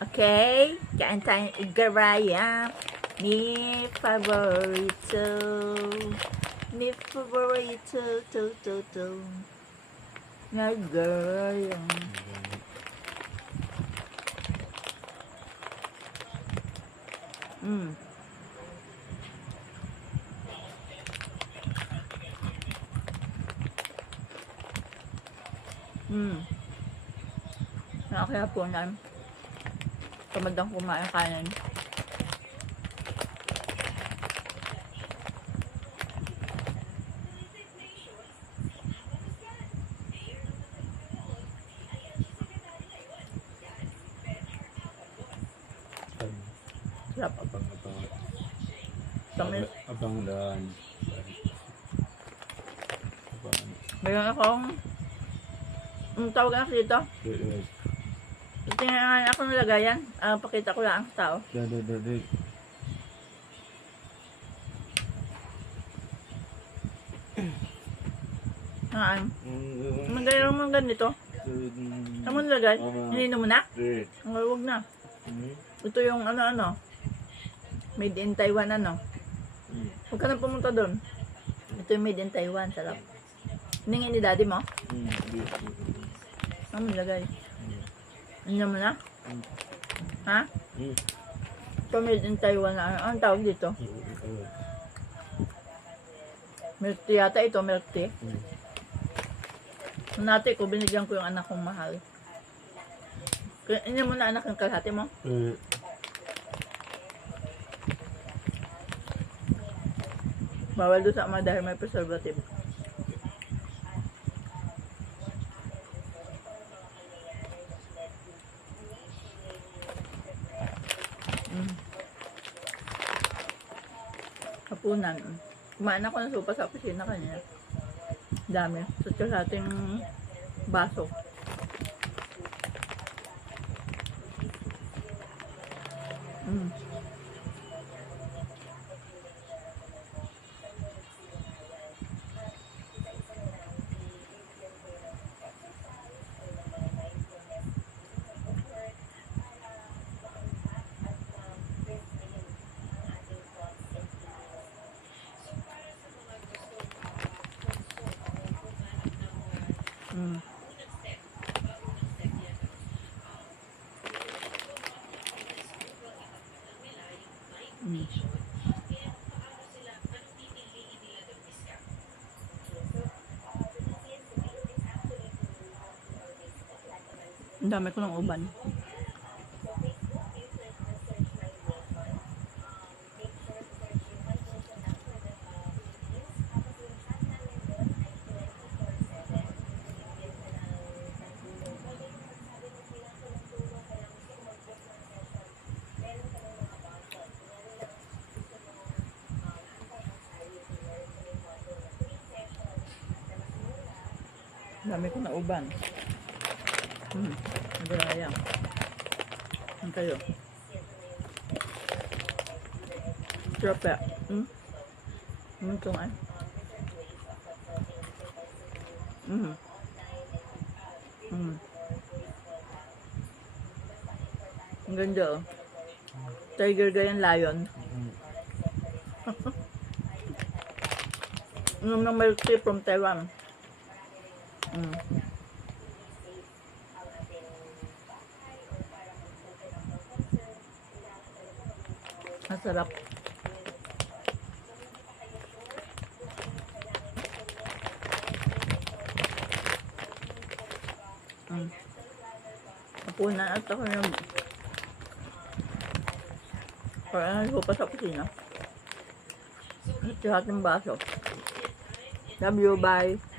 Okay? Kain tayong igaraya. Ni favorito. Ni favorito. To. Nagaraya. Mm. Kaya po na tamad ang kumain kanin. Sarap. Tamis. Abang daan. Mayroon akong tawag na dito. Tingnan ako ng lagayan. Pakita ko lang ang tao. Dali. Magayon mo ganito. Saan mo nilagay? Nilino mo na? Huwag na. Ito yung ano. Made in Taiwan Huwag ka na pumunta doon. Ito yung made in Taiwan. Sarap. Hiningin ni daddy mo? Saan mo nilagay? Ano mo na? Ha? Ito made in Taiwan Anong tawag dito? Milk tea yata ito. Milk tea. Nati ko, binigyan ko yung anak kong mahal. Kaya inyo mo na anak yung kalahati mo? Bawal doon sa ama dahil may preservative. Hapunan. Kumain ako ng sopa sa opisina kanina. Dami. Sa ating baso. Ang dami ko ng uban. Dami ko na uban. Nagaraya. Ang kayo. Sarap ya. Ito nga. Ang ganda Tiger ganyan lion. Inom ng milk tea from Taiwan. Masarap. Hapunan at ako yung parang ko pa sa kusina. Ito ating baso. Love you, bye.